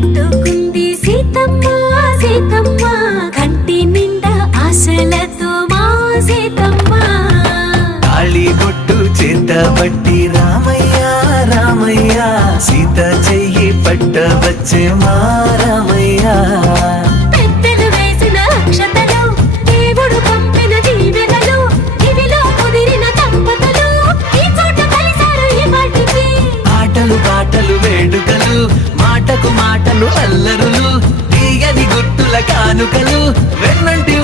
పెట్టుకుంది సీతమ్మ సీతమ్మ కంటి నిండా ఆశలతో మా సీతమ్మ తాళి బొట్టు చేతబట్టి రామయ్య రామయ్య సీత చెయ్యి పట్టవచ్చే మా రామయ్య పెద్దలు వేసిన అక్షతలు దేవుడు పంపిన దీవెనలు ఇవిలో కుదిరిన దంపతులు ఈ చోట కలిసారు ఈ వాటికి ఆటలు పాటలు వేడుకలు మాటకు మాటలు అల్లరులు తీయని గుర్తుల కానుకలు వెన్నంటి